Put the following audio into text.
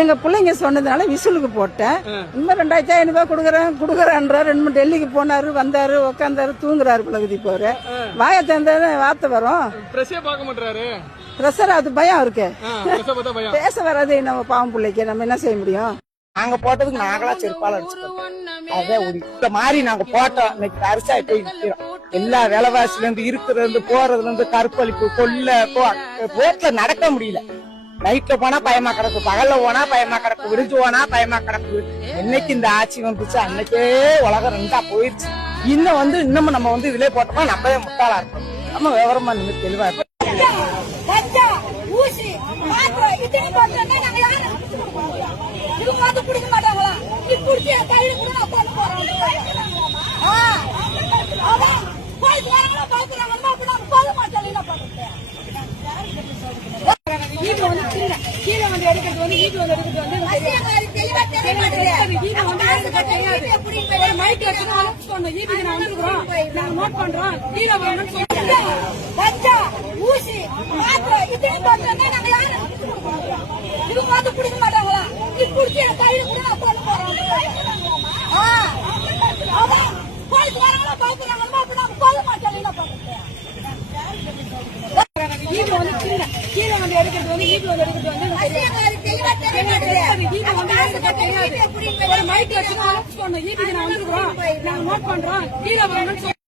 எங்க பிள்ளைங்க சொன்னதுனால விசிலுக்கு போட்டேன். இன்னும் 2500 ரூபாய் கொடுக்குறேன்ற 2 டெல்லிக்கு போனாரு, வந்தாரு, உட்காந்தாரு, தூங்குறாரு. பழகுதி போற வாய தந்தாரு வார்த்தை வரும். பிரஷர் அது பயம் இருக்கு. பேச வராது நம்ம பாவம் பிள்ளைக்கு நம்ம என்ன செய்ய முடியும்? நாங்க போட்டதுக்கு நாங்களா செருப்பால அடிச்சுட்டோம். அதான் இந்த மாதிரி நாங்க போட்டோம். இன்னைக்கு அரிசாய் போய் நிக்கிறோம். எல்லா விலைவாசில இருந்து இருக்கிறது போறதுல இருந்து கற்பழிப்பு கொல்ல ரோட்ல நடக்க முடியல. நைட்ல போனா பயமா கிடக்கு, பகல்ல போனா பயமா கிடக்கு, விரிஞ்சு போனா பயமா கிடக்கு. என்னைக்கு இந்த ஆட்சி வந்துச்சு அன்னைக்கே உலகம் ரெண்டா போயிருச்சு. இன்னமும் நம்ம இதுல போட்டோமா நம்மளே முட்டாளா இருக்கும். நம்ம விவரமா நின்று தெளிவா இருக்கும். குடிக்க மாட்டாங்களா? குடிச்சு கையில கூட போட்டு போறாங்க. போக மாட்டாங்க. கீழே வந்து எடுக்கிறது வந்து வீட்டுல வந்து எடுக்கிறது வந்து மைக் நோட் பண்றோம். கீழே வேணும்னு ஊசி நாங்க யாரு இவங்க வந்து குடிக்க மாட்டாங்களா? குடிச்சு கையில கூட போட்டு போறாங்க. போயிட்டு வராங்களா பாக்குறாங்க. போக மாட்டாங்க. கீழே வந்து எடுக்கிறது வந்து வீட்டுல வந்து எடுக்கிறது வந்து மைக் நோட் பண்றோம். கீழே வேணும்னு